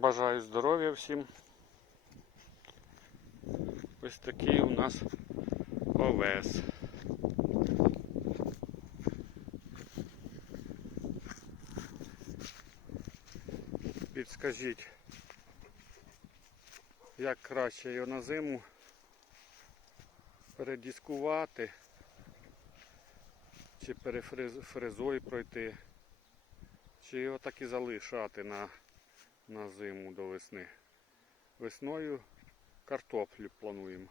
Бажаю здоров'я всім. Ось такий у нас овес. Підскажіть, як краще його на зиму передіскувати чи перефрезою пройти, чи його так і залишати на, на зиму до весни. Весною картоплю плануємо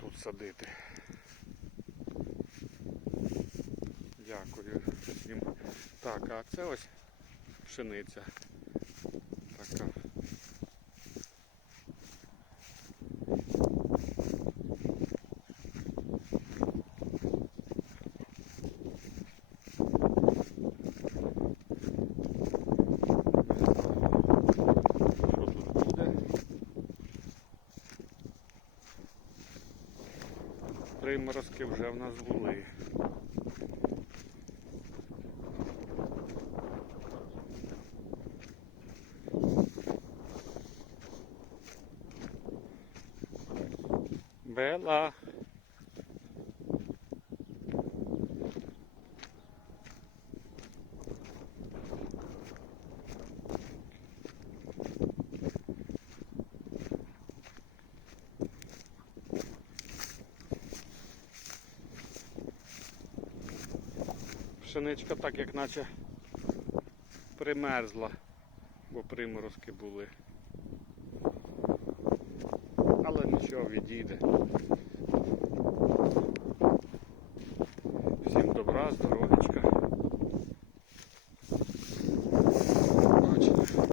тут садити. Дякую всім. Так, а це ось пшениця. Така. Приморозки вже в нас були. Бела. Пшеничка так як наче примерзла, бо приморозки були. Але нічого відійде. Всім добра, здоров'ячка.